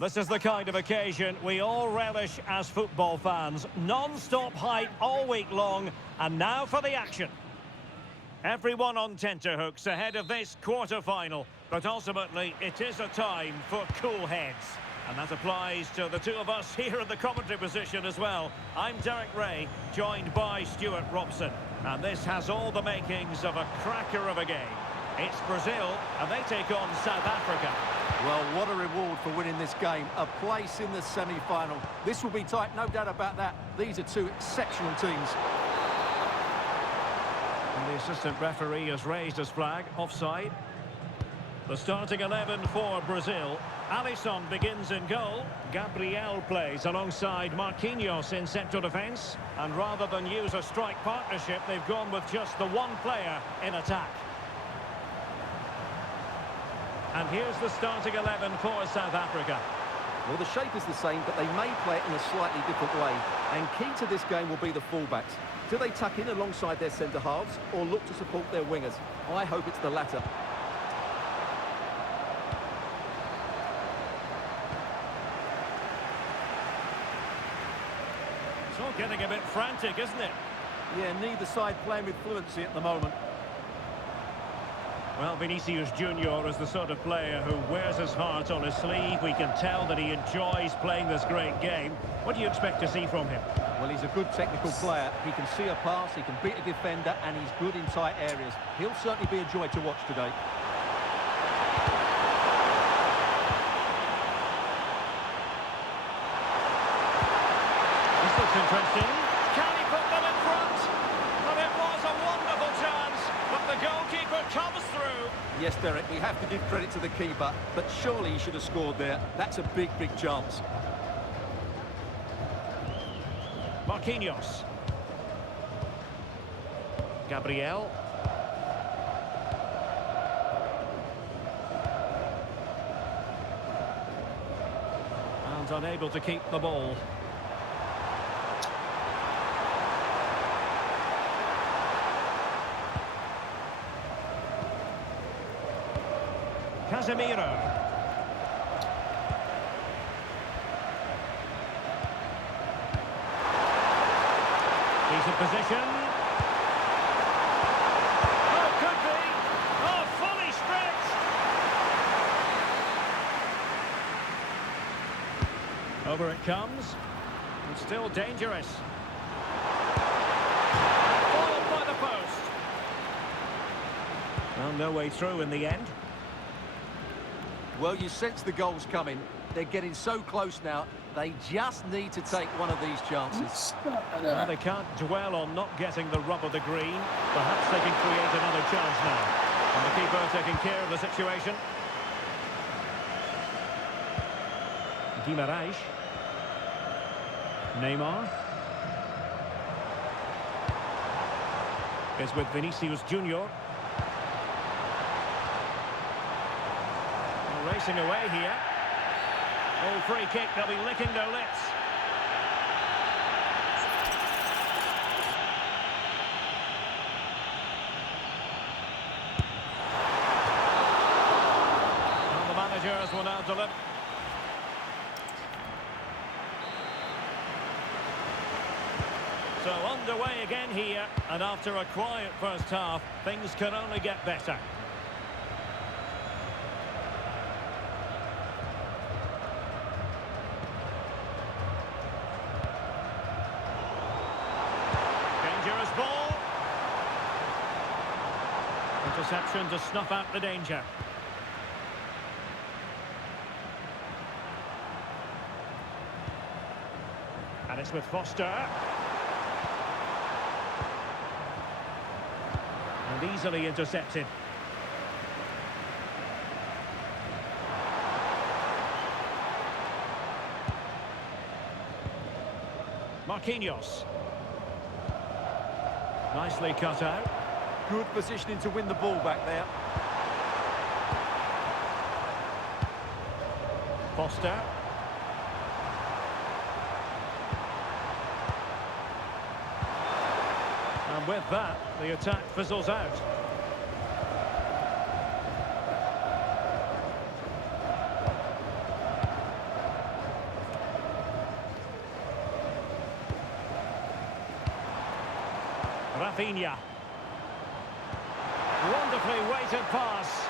This is the kind of occasion we all relish as football fans. Non-stop hype all week long, and now for the action. Everyone on tenterhooks ahead of this quarter-final, but ultimately it is a time for cool heads. And that applies to the two of us here in the commentary position as well. I'm Derek Ray, joined by Stuart Robson. And this has all the makings of a cracker of a game. It's Brazil, and they take on South Africa. Well, what a reward for winning this game. A place in the semi-final. This will be tight, no doubt about that. These are two exceptional teams. And the assistant referee has raised his flag, offside. The starting 11 for Brazil. Alisson begins in goal. Gabriel plays alongside Marquinhos in central defence. And rather than use a strike partnership, they've gone with just the one player in attack. And here's the starting 11 for South Africa. Well, the shape is the same, but they may play it in a slightly different way. And key to this game will be the fullbacks. Do they tuck in alongside their centre-halves or look to support their wingers? I hope it's the latter. It's all getting a bit frantic, isn't it? Yeah, neither side playing with fluency at the moment. Well, Vinicius Junior is the sort of player who wears his heart on his sleeve. We can tell that he enjoys playing this great game. What do you expect to see from him? Well, he's a good technical player. He can see a pass, he can beat a defender, and he's good in tight areas. He'll certainly be a joy to watch today. This looks interesting. Can he put them in front? Well, it was a wonderful chance, but the goalkeeper comes through. Yes, Derek, we have to give credit to the keeper, but surely he should have scored there. That's a big, big chance. Marquinhos. Gabriel. And unable to keep the ball. Casemiro. He's in position. Oh, could be. Oh, fully stretched. Over it comes. It's still dangerous. Foiled by the post. Well, no way through in the end. Well, you sense the goals coming. They're getting so close now. They just need to take one of these chances. Well, they can't dwell on not getting the rub of the green. Perhaps they can create another chance now. And the keeper taking care of the situation. Guimarães. Neymar. Is with Vinicius Junior. Racing away here. Oh, free kick, they'll be licking their lips. Well, the managers will now deliver. So underway again here, and after a quiet first half, things can only get better. Dangerous ball. Interception to snuff out the danger. And it's with Foster. And easily intercepted. Marquinhos. Nicely cut out. Good positioning to win the ball back there. Foster. And with that, the attack fizzles out. Rafinha. Wonderfully weighted pass.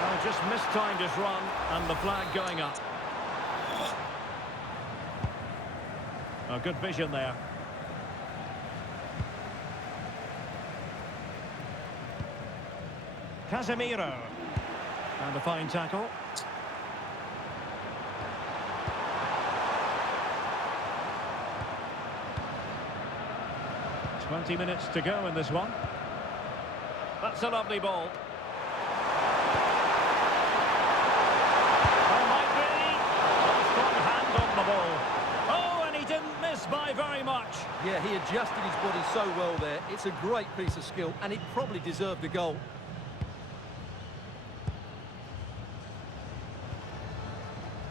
Well, just mistimed his run, and the flag going up. Oh, good vision there. Casemiro. And a fine tackle. "20 minutes to go in this one. That's a lovely ball. Oh, might be. A strong hand on the ball. Oh, and he didn't miss by very much. Yeah, he adjusted his body so well there. It's a great piece of skill, and it probably deserved a goal.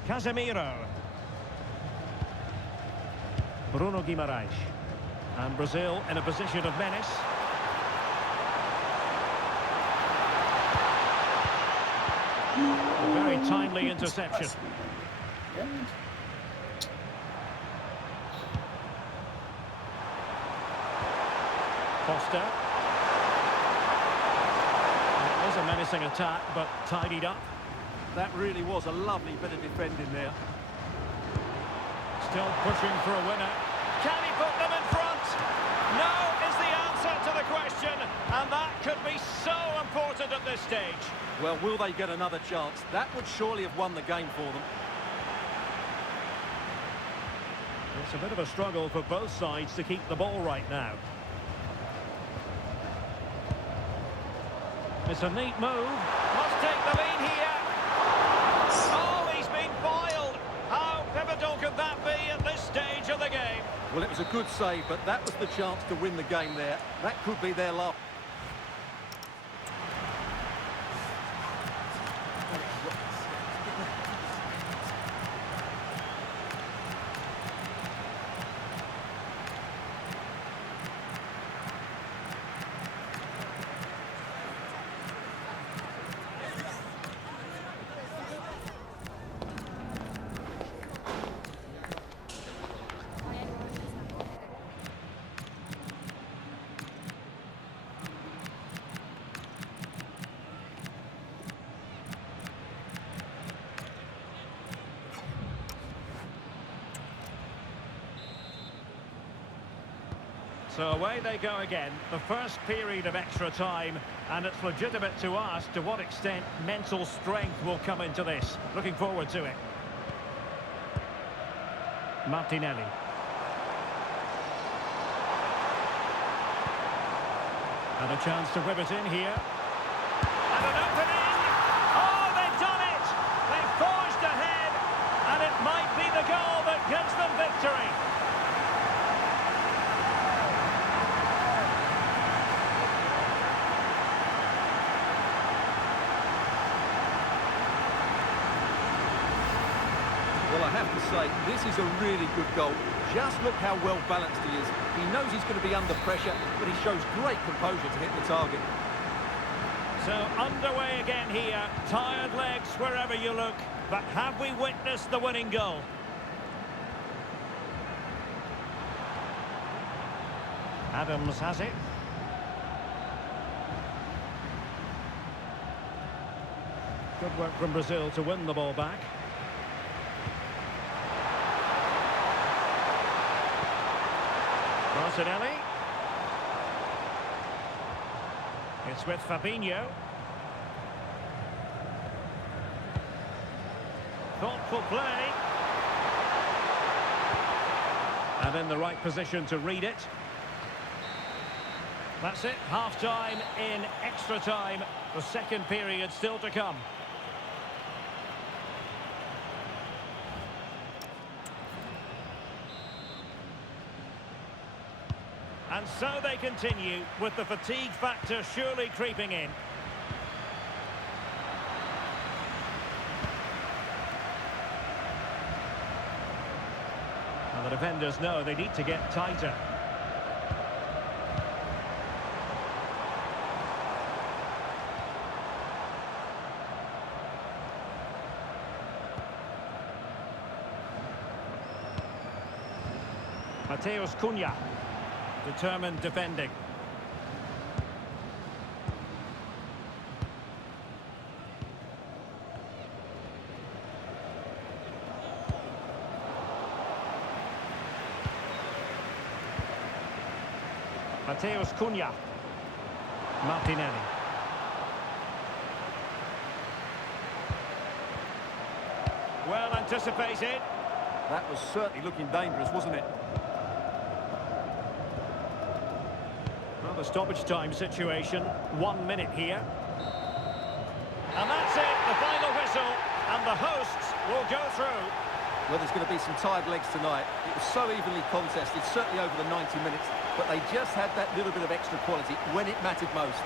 Casemiro. Bruno Guimaraes. And Brazil in a position of menace. A very timely interception. Foster. It was a menacing attack, but tidied up. That really was a lovely bit of defending there. Still pushing for a winner. Can he put them in front? No is the answer to the question, and that could be so important at this stage. Well, will they get another chance? That would surely have won the game for them. It's a bit of a struggle for both sides to keep the ball right now. It's a neat move. Must take the lead here. Oh, he's been foiled. How pivotal could that be at this stage of the game? Well, it was a good save, but that was the chance to win the game there. That could be their last. So away they go again, the first period of extra time, and it's legitimate to ask to what extent mental strength will come into this. Looking forward to it. Martinelli. And a chance to whip it in here. And an opening! Oh, they've done it! They've forged ahead, and it might be the goal that gives them victory. Well, I have to say, this is a really good goal. Just look how well balanced he is. He knows he's going to be under pressure, but he shows great composure to hit the target. So underway again here. Tired legs wherever you look. But have we witnessed the winning goal? Adams has it. Good work from Brazil to win the ball back. Martinelli. It's with Fabinho. Thoughtful play. And in the right position to read it. That's it, half-time in extra time. The second period still to come. And so they continue, with the fatigue factor surely creeping in. And the defenders know they need to get tighter. Mateus Cunha. Determined defending. Mateus Cunha. Martinelli. Well anticipated. That was certainly looking dangerous, wasn't it? Well, the stoppage time situation, 1 minute here. And that's it, the final whistle, and the hosts will go through. Well, there's going to be some tired legs tonight. It was so evenly contested, certainly over the 90 minutes, but they just had that little bit of extra quality when it mattered most.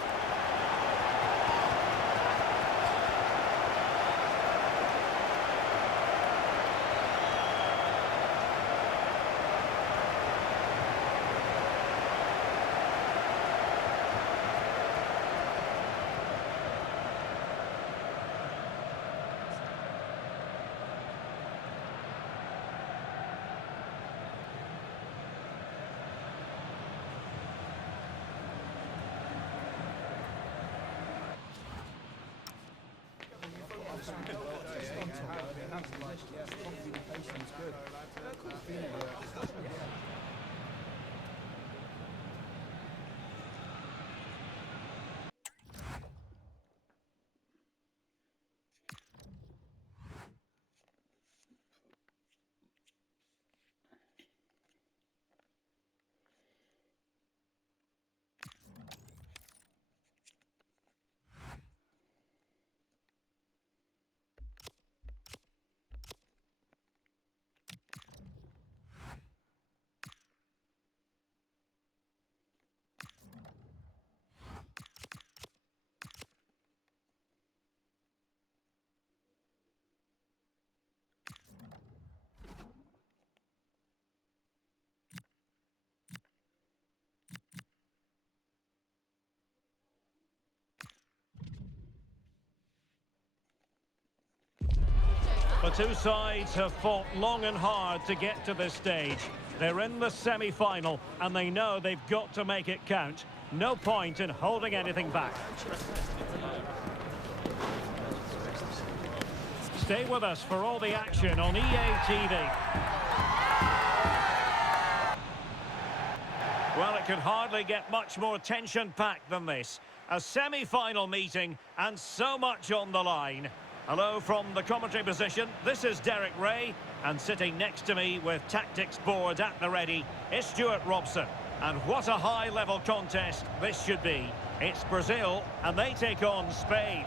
The two sides have fought long and hard to get to this stage. They're in the semi-final, and they know they've got to make it count. No point in holding anything back. Stay with us for all the action on EA TV. Well, it could hardly get much more tension-packed than this. A semi-final meeting and so much on the line. Hello from the commentary position, this is Derek Ray, and sitting next to me with tactics board at the ready is Stuart Robson. And what a high-level contest this should be. It's Brazil, and they take on Spain.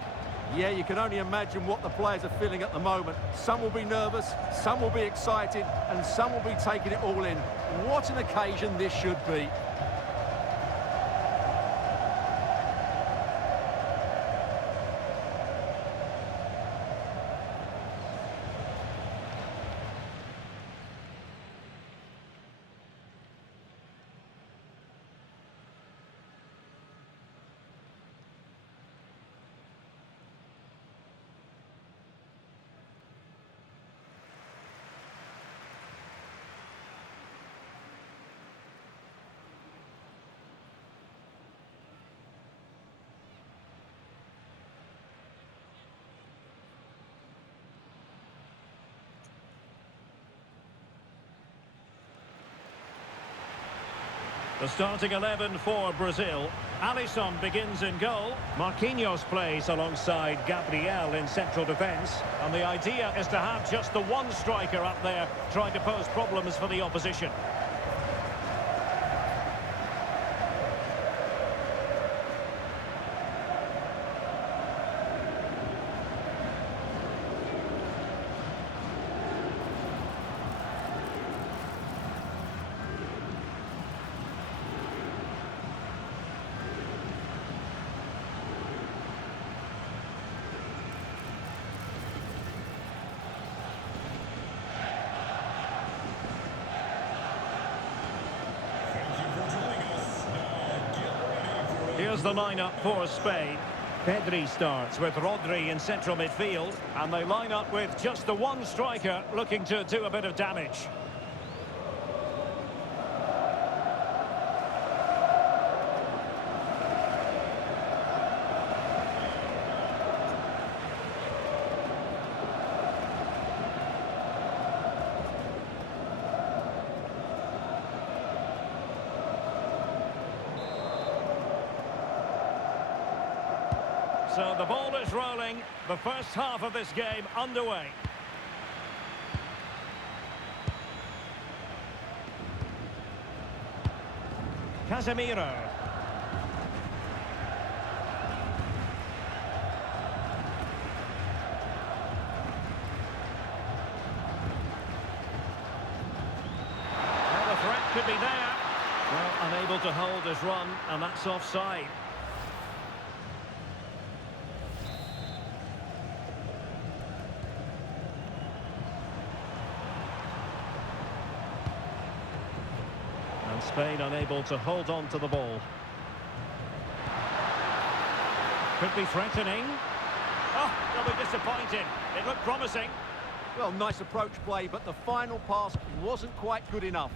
Yeah, you can only imagine what the players are feeling at the moment. Some will be nervous, some will be excited, and some will be taking it all in. What an occasion this should be. The starting 11 for Brazil. Alisson begins in goal. Marquinhos plays alongside Gabriel in central defence. And the idea is to have just the one striker up there trying to pose problems for the opposition. Here's the lineup for Spain. Pedri starts with Rodri in central midfield, and they line up with just the one striker looking to do a bit of damage. So the ball is rolling. The first half of this game underway. Casemiro. Well, the threat could be there. Well, unable to hold his run, and that's offside. And Spain unable to hold on to the ball. Could be threatening. Oh, they'll be disappointed. It looked promising. Well, nice approach play, but the final pass wasn't quite good enough.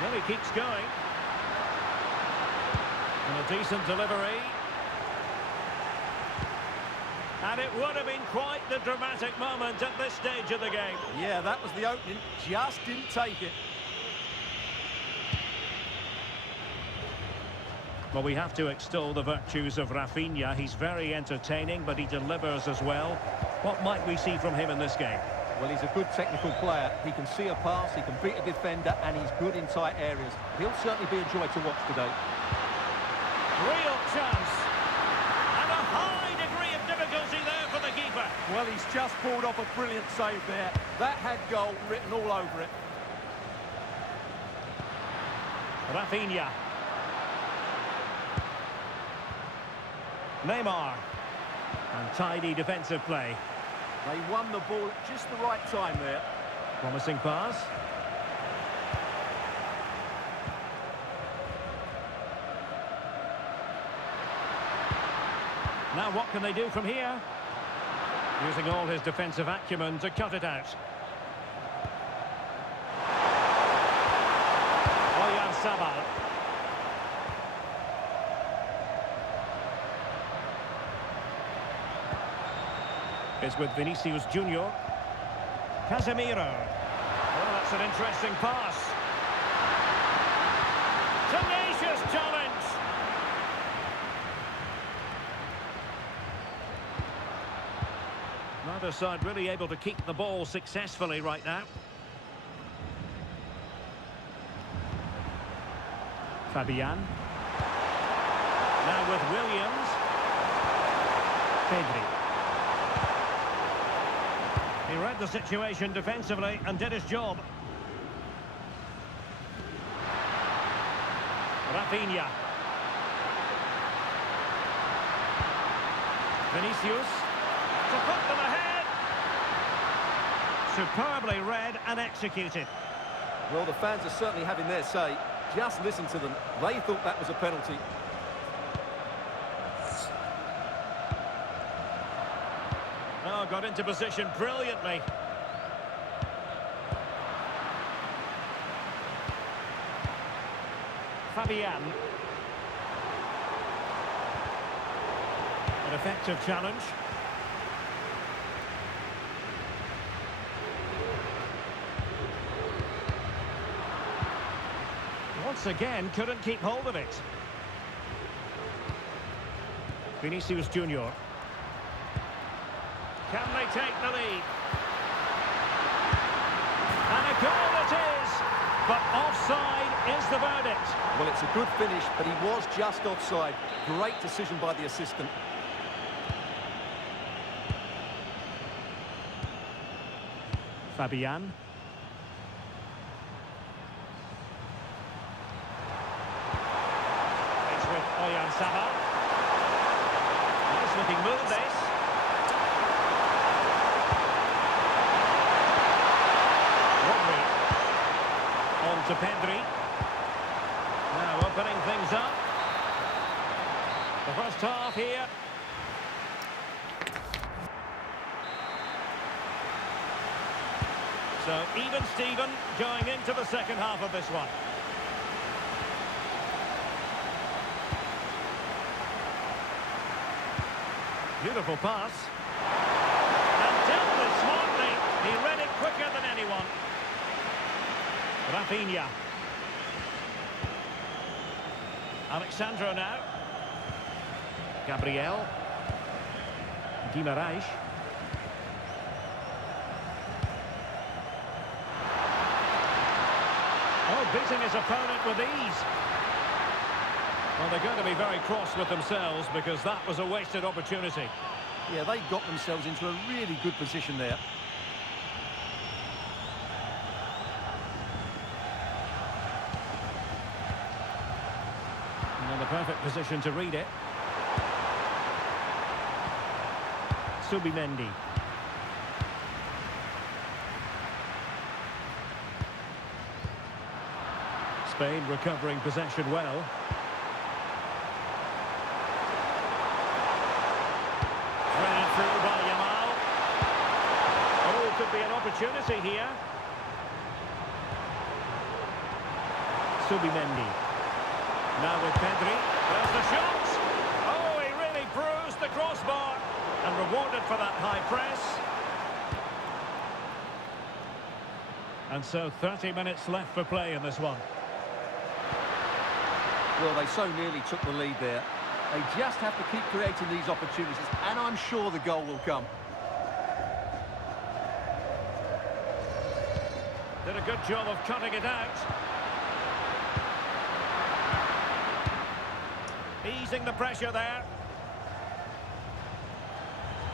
Well, he keeps going. And a decent delivery. And it would have been quite the dramatic moment at this stage of the game. Yeah, that was the opening. Just didn't take it. Well, we have to extol the virtues of Rafinha. He's very entertaining, but he delivers as well. What might we see from him in this game? Well, he's a good technical player. He can see a pass, he can beat a defender, and he's good in tight areas. He'll certainly be a joy to watch today. Real chance. And a high degree of difficulty there for the keeper. Well, he's just pulled off a brilliant save there. That had goal written all over it. Rafinha. Neymar. And tidy defensive play. They won the ball at just the right time there. Promising pass. Now what can they do from here? Using all his defensive acumen to cut it out. Oyarzabal. Is with Vinicius Junior. Casemiro. Well, that's an interesting pass. Tenacious challenge. Neither side really able to keep the ball successfully right now. Fabian. Now with Williams. Pedri. He read the situation defensively and did his job. Rafinha. Vinicius. To put them ahead. Superbly read and executed. Well, the fans are certainly having their say. Just listen to them. They thought that was a penalty. Oh, got into position brilliantly. Fabian. An effective challenge. Once again, couldn't keep hold of it. Vinicius Junior. Can they take the lead? And a goal it is, but offside is the verdict. Well, it's a good finish, but he was just offside. Great decision by the assistant. Fabian. It's with Oyarzabal. Nice looking move, this. On to Pedri. Now opening things up. The first half here. So even Steven going into the second half of this one. Beautiful pass. Rafinha. Alexandro now. Gabriel. Guimarães. Oh, beating his opponent with ease. Well, they're going to be very cross with themselves because that was a wasted opportunity. Yeah, they got themselves into a really good position there. And in the perfect position to read it. Subimendi. Spain recovering possession well. Threaded through by Yamal. Oh, could be an opportunity here. Subimendi. Now with Pedri. There's the shot. Oh, he really bruised the crossbar. And rewarded for that high press. And so 30 minutes left for play in this one. Well, they so nearly took the lead there. They just have to keep creating these opportunities, and I'm sure the goal will come. Did a good job of cutting it out. Easing the pressure there.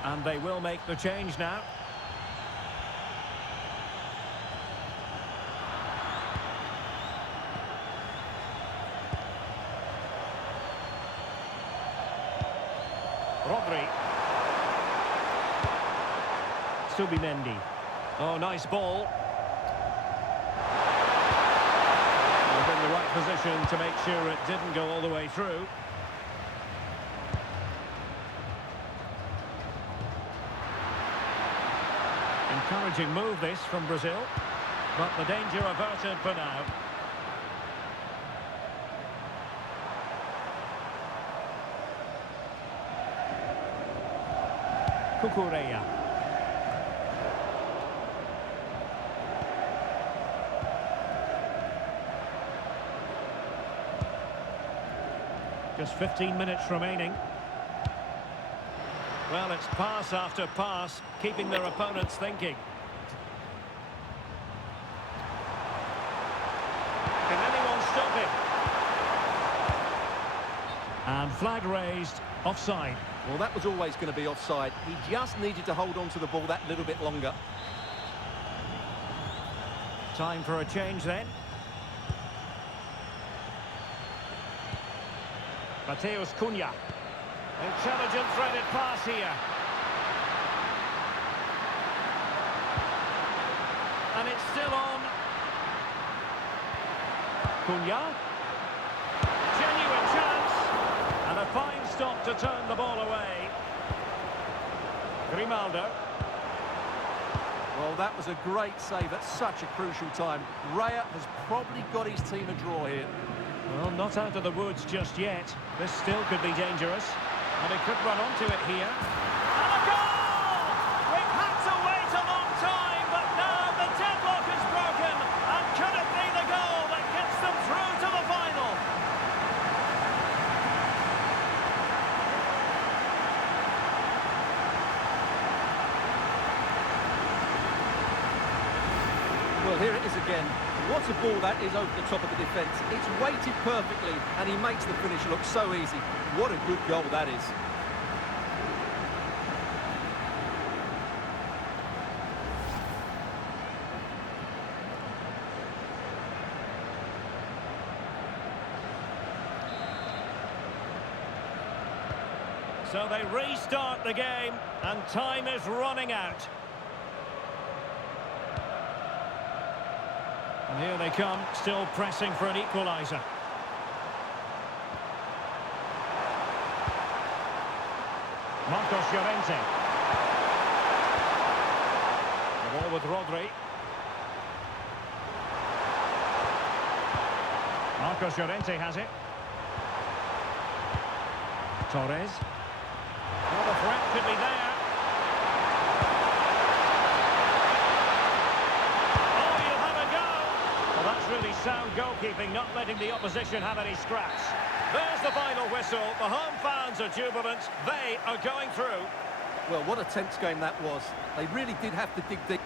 And they will make the change now. Rodri. Subimendi. Oh, nice ball. And in the right position to make sure it didn't go all the way through. Encouraging move this from Brazil, but the danger averted for now. Cucurella. Just 15 minutes remaining. Well, it's pass after pass, keeping their opponents thinking. Can anyone stop him? And flag raised, offside. Well, that was always going to be offside. He just needed to hold on to the ball that little bit longer. Time for a change then. Mateus Cunha. Intelligent threaded pass here. And it's still on. Cunha. Genuine chance. And a fine stop to turn the ball away. Grimaldo. Well, that was a great save at such a crucial time. Raya has probably got his team a draw here. Well, not out of the woods just yet. This still could be dangerous. And he could run onto it here. And a goal! We've had to wait a long time, but now the deadlock is broken. And could it be the goal that gets them through to the final? Well, here it is again. What a ball that is over the top of the defence. It's weighted perfectly, and he makes the finish look so easy. What a good goal that is. So they restart the game, and time is running out. And here they come, still pressing for an equaliser. Marcos Llorente. The ball with Rodri. Marcos Llorente has it. Torres. Well, the threat could be there. Oh, you'll have a go. Well, that's really sound goalkeeping, not letting the opposition have any scraps. There's the final whistle. The home fans are jubilant. They are going through. Well, what a tense game that was. They really did have to dig deep.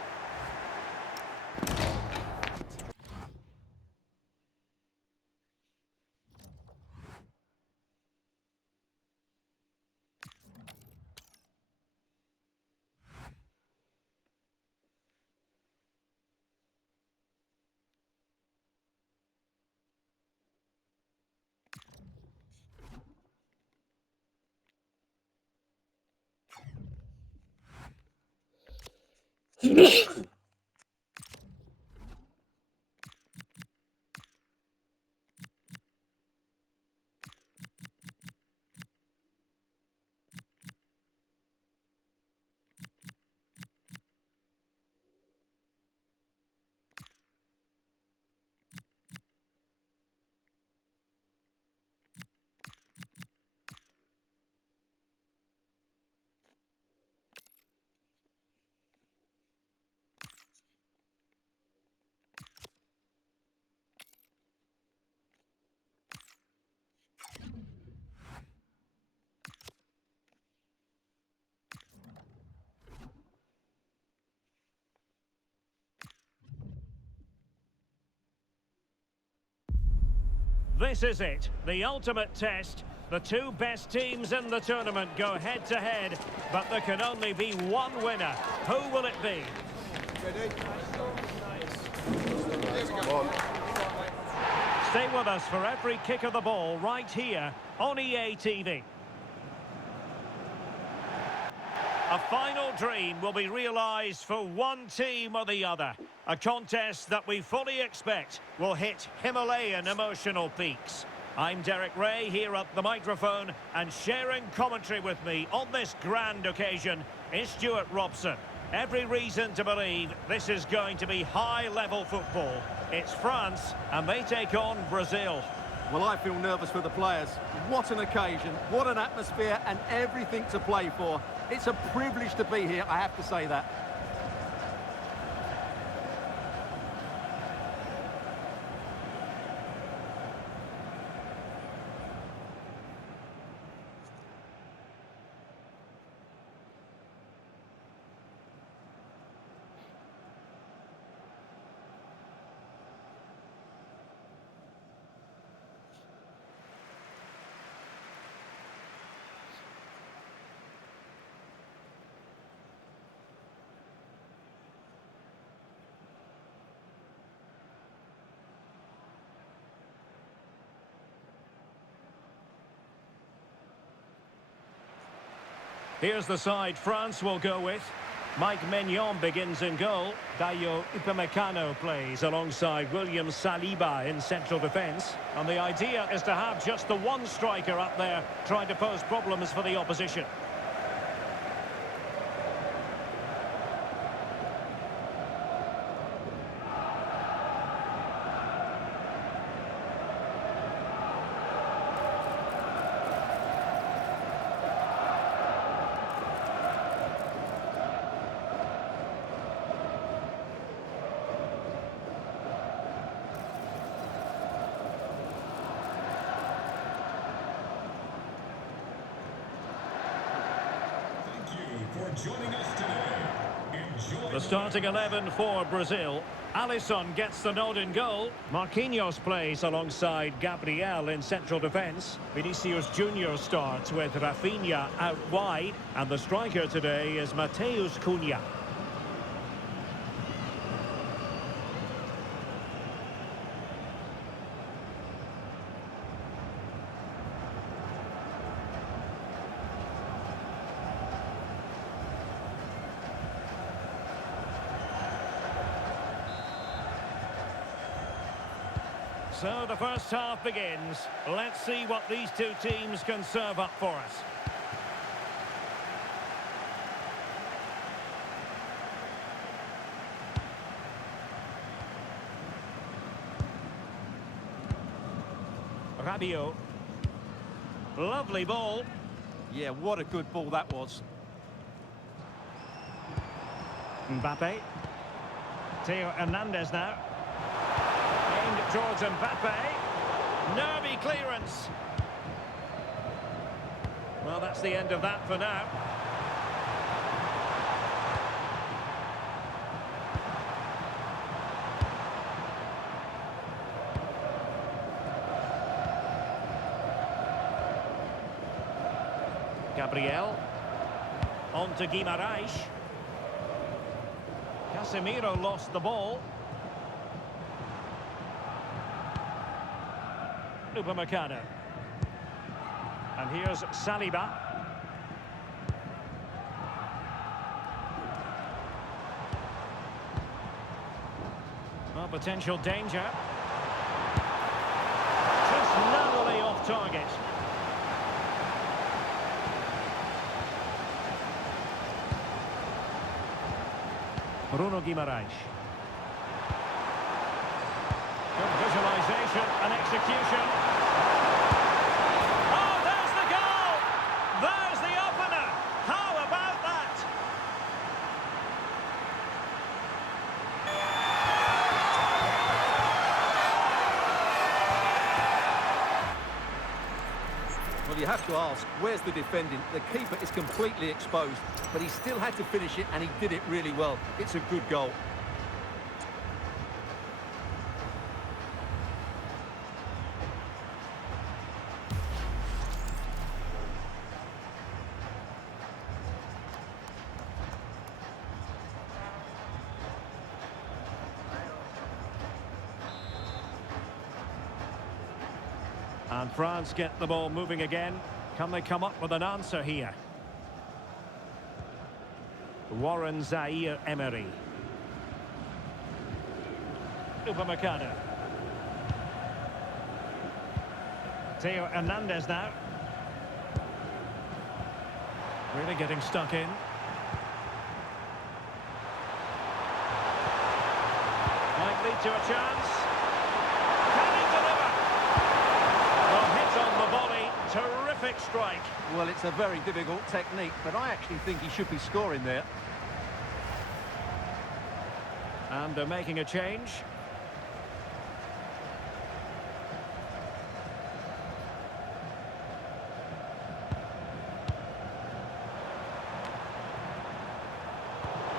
This is it, the ultimate test. The two best teams in the tournament go head-to-head, but there can only be one winner. Who will it be? Stay with us for every kick of the ball right here on EA TV. A final dream will be realised for one team or the other. A contest that we fully expect will hit Himalayan emotional peaks. I'm Derek Ray here at the microphone, and sharing commentary with me on this grand occasion is Stuart Robson. Every reason to believe this is going to be high-level football. It's France, and they take on Brazil. Well, I feel nervous for the players. What an occasion, what an atmosphere, and everything to play for. It's a privilege to be here, I have to say that. Here's the side France will go with. Mike Maignan begins in goal. Dayo Upamecano plays alongside William Saliba in central defence. And the idea is to have just the one striker up there trying to pose problems for the opposition. Joining us today. Enjoy The starting 11 for Brazil. Alisson gets the nod in goal. Marquinhos plays alongside Gabriel in central defence. Vinicius Junior starts with Rafinha out wide. And the striker today is Mateus Cunha. So the first half begins. Let's see what these two teams can serve up for us. Rabiot. Lovely ball. Yeah, what a good ball that was. Mbappe. Theo Hernandez now. Aimed towards Mbappe. Nervy clearance. Well, that's the end of that for now. Gabriel. On to Guimarães. Casemiro lost the ball. Upamecano. And here's Saliba. Well, potential danger. Just narrowly off target. Bruno Guimarães. Good visualisation and execution. Oh, there's the goal! There's the opener! How about that? Well, you have to ask, where's the defending? The keeper is completely exposed, but he still had to finish it, and he did it really well. It's a good goal. And France get the ball moving again. Can they come up with an answer here? Warren Zaire-Emery. Upamecano. Theo Hernandez now. Really getting stuck in. Might lead to a chance. Can he deliver? Well, hit on the volley. Terrific strike. Well, it's a very difficult technique, but I actually think he should be scoring there. And they're making a change.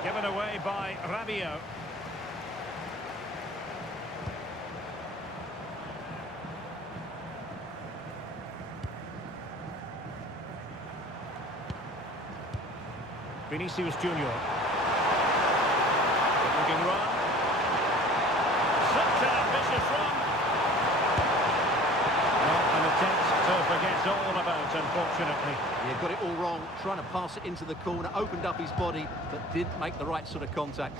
Given away by Rabiot. Vinicius Junior. Looking run. Such an ambitious run. Well, an attempt to forget all about, unfortunately. Yeah, got it all wrong, trying to pass it into the corner, opened up his body, but didn't make the right sort of contact.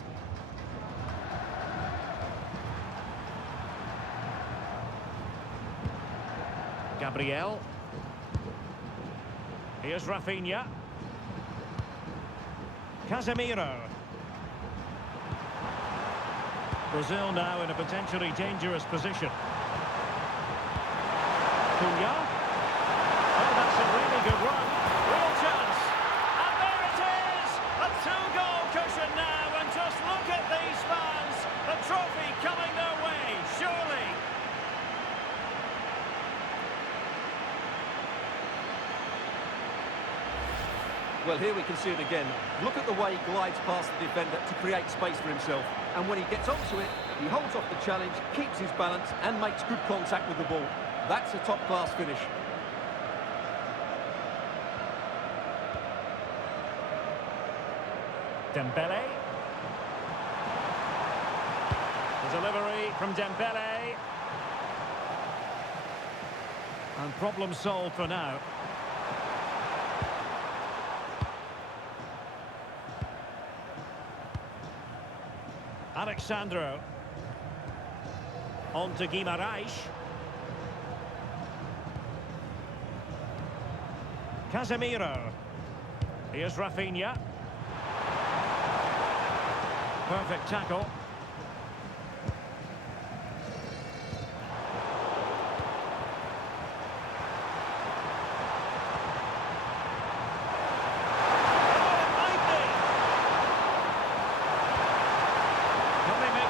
Gabriel. Here's Rafinha. Casemiro. Brazil now in a potentially dangerous position. Cunha. Oh, that's a really good run. Real chance. And there it is! A two-goal cushion now, and just look at these fans. The trophy coming their way, surely. Well, here we can see it again. Look at the way he glides past the defender to create space for himself. And when he gets onto it, he holds off the challenge, keeps his balance, and makes good contact with the ball. That's a top-class finish. Dembele. The delivery from Dembele. And problem solved for now. Alexandro. On to Guimarães. Casemiro. Here's Rafinha. Perfect tackle.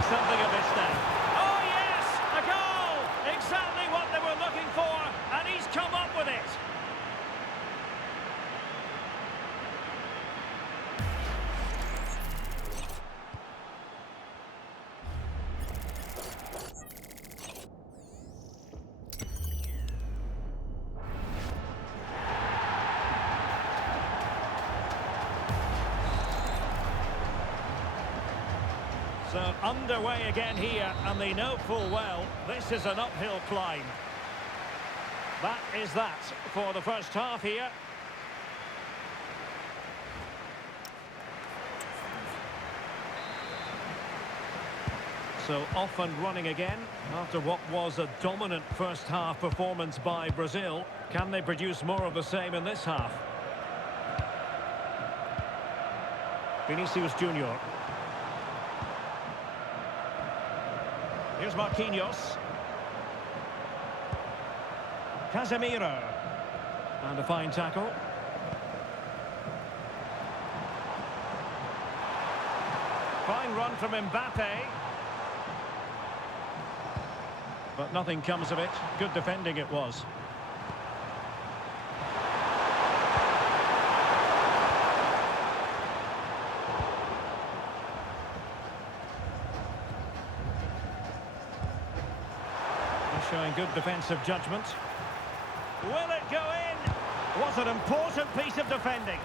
Something of this now. Oh yes, a goal! Exactly what they were looking for, and he's come up with it. So underway again here, and they know full well this is an uphill climb. That is that for the first half here. So off and running again after what was a dominant first half performance by Brazil. Can they produce more of the same in this half? Vinicius Junior. Here's Marquinhos. Casemiro. And a fine tackle. Fine run from Mbappe. But nothing comes of it. Good defending it was. Showing good defensive judgment. Will it go in? Was an important piece of defending.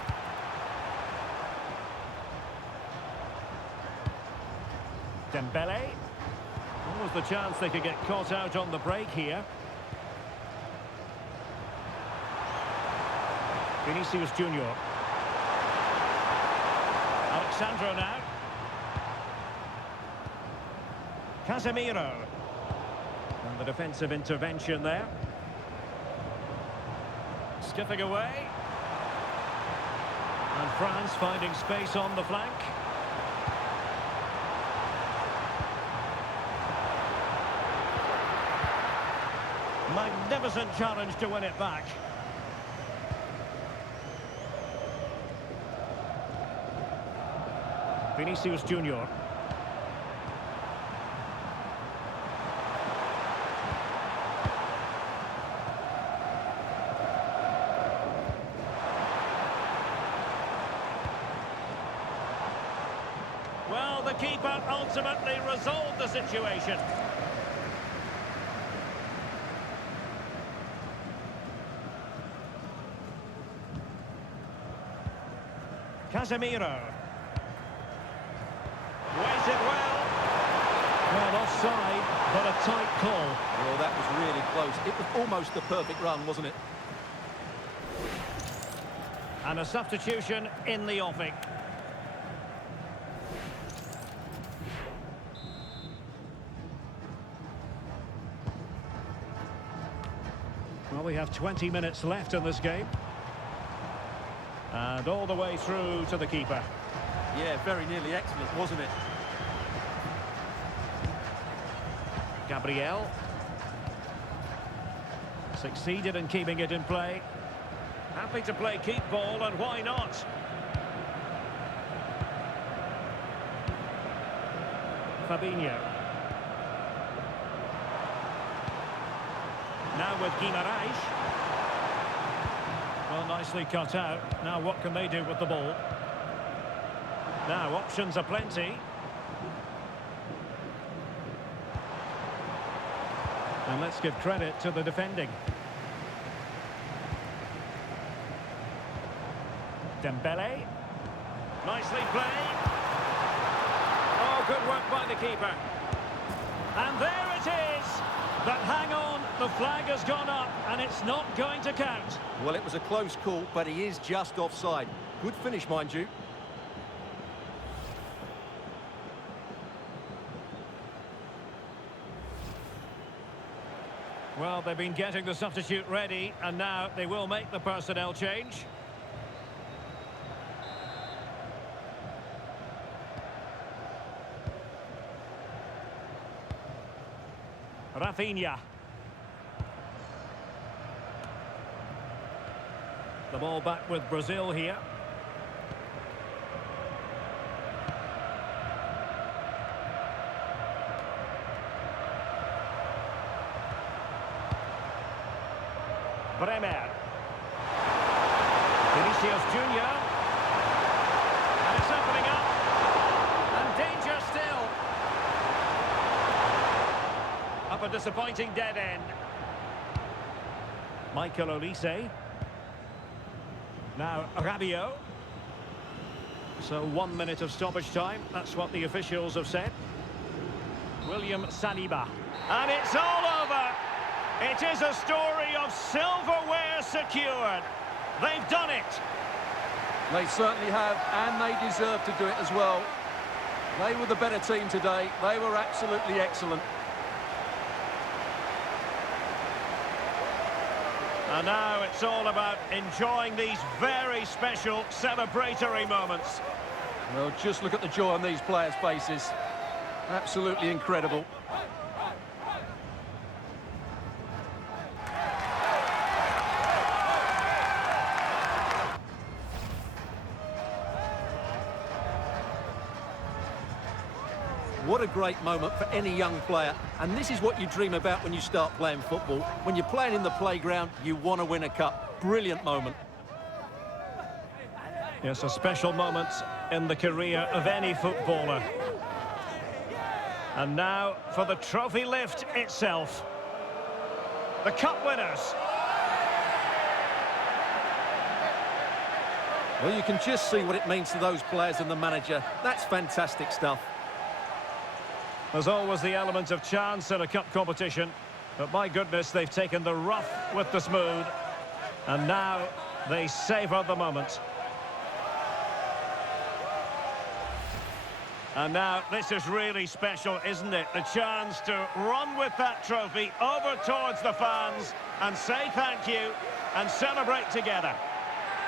Dembele. What was the chance they could get caught out on the break here? Vinicius Junior. Alexandro now. Casemiro. And the defensive intervention there. Skipping away. And France finding space on the flank. Magnificent challenge to win it back. Vinicius Junior. Well, the keeper ultimately resolved the situation. Casemiro. Weighs it well. Well, offside, but a tight call. Well, that was really close. It was almost the perfect run, wasn't it? And a substitution in the offing. Well, we have 20 minutes left in this game. And all the way through to the keeper. Yeah, very nearly excellent, wasn't it? Gabriel. Succeeded in keeping it in play. Happy to play keep ball, and why not? Fabinho. Now with Guimarães. Well, nicely cut out. Now what can they do with the ball? Now options are plenty. And let's give credit to the defending. Dembele. Nicely played. Oh, good work by the keeper. And there it is. But hang on, the flag has gone up and it's not going to count. Well, it was a close call, but he is just offside. Good finish, mind you. Well, they've been getting the substitute ready, and now they will make the personnel change. Rafinha. The ball back with Brazil here. Bremer. Vinicius Junior. And it's opening up. And danger still. Up a disappointing dead end. Michael Olise. Now Rabiot. So 1 minute of stoppage time. That's what the officials have said. William Saliba. And it's all over. It is a story of silverware secured. They've done it. They certainly have, and they deserve to do it as well. They were the better team today. They were absolutely excellent. And now it's all about enjoying these very special celebratory moments. Well, just look at the joy on these players' faces. Absolutely incredible. What a great moment for any young player. And this is what you dream about when you start playing football. When you're playing in the playground, you want to win a cup. Brilliant moment. Yes, a special moment in the career of any footballer. And now for the trophy lift itself. The cup winners. Well, you can just see what it means to those players and the manager. That's fantastic stuff. There's always the element of chance in a cup competition. But my goodness, they've taken the rough with the smooth. And now they savour the moment. And now, this is really special, isn't it? The chance to run with that trophy over towards the fans and say thank you and celebrate together.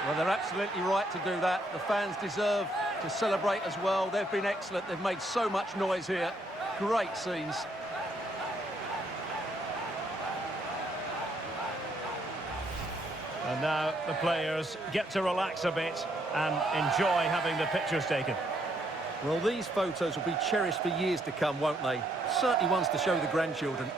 Well, they're absolutely right to do that. The fans deserve to celebrate as well. They've been excellent. They've made so much noise here. Great scenes. And now the players get to relax a bit and enjoy having the pictures taken. Well, these photos will be cherished for years to come, won't they? Certainly ones to show the grandchildren.